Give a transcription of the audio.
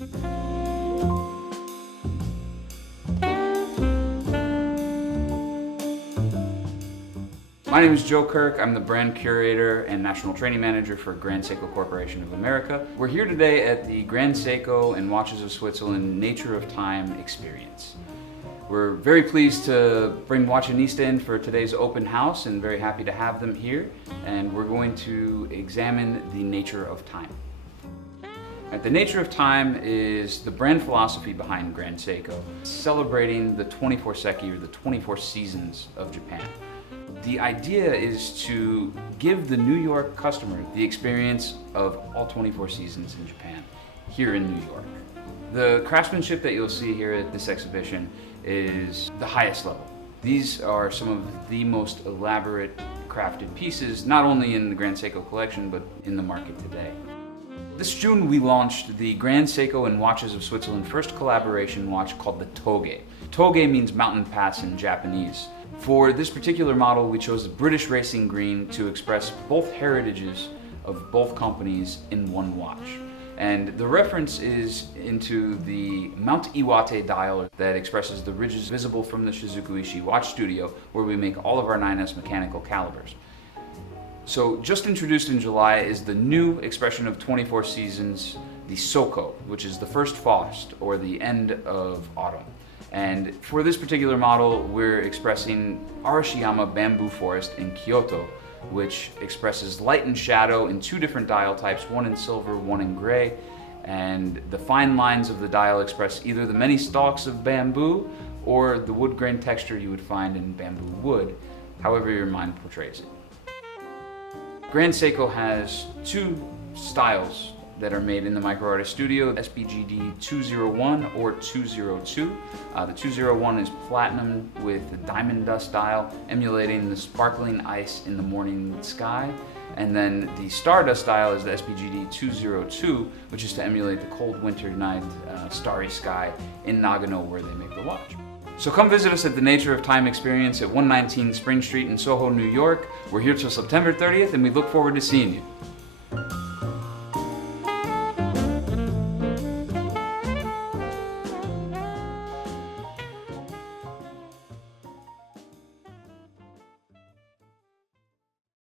My name is Joe Kirk. I'm the brand curator and national training manager for Grand Seiko Corporation of America. We're here today at the Grand Seiko and Watches of Switzerland Nature of Time experience. We're very pleased to bring Watchonista in for today's open house and very happy to have them here. And we're going to examine the nature of time. The nature of time is the brand philosophy behind Grand Seiko, celebrating the 24 Seki, or the 24 seasons of Japan. The idea is to give the New York customer the experience of all 24 seasons in Japan, here in New York. The craftsmanship that you'll see here at this exhibition is the highest level. These are some of the most elaborate crafted pieces, not only in the Grand Seiko collection, but in the market today. This June we launched the Grand Seiko and Watches of Switzerland first collaboration watch called the Toge. Toge means mountain pass in Japanese. For this particular model, we chose the British racing green to express both heritages of both companies in one watch. And the reference is into the Mount Iwate dial that expresses the ridges visible from the Shizuku-ishi watch studio, where we make all of our 9S mechanical calibers. So just introduced in July is the new expression of 24 seasons, the SoHo, which is the first frost, or the end of autumn. And for this particular model, we're expressing Arashiyama bamboo forest in Kyoto, which expresses light and shadow in two different dial types, one in silver, one in gray. And the fine lines of the dial express either the many stalks of bamboo or the wood grain texture you would find in bamboo wood, however your mind portrays it. Grand Seiko has two styles that are made in the Micro Artist Studio, SBGD 201 or 202. The 201 is platinum with a diamond dust dial, emulating the sparkling ice in the morning sky. And then the Stardust dial is the SBGD 202, which is to emulate the cold winter night, starry sky in Nagano, where they make the watch. So come visit us at the Nature of Time experience at 119 Spring Street in SoHo, New York. We're here till September 30th, and we look forward to seeing you.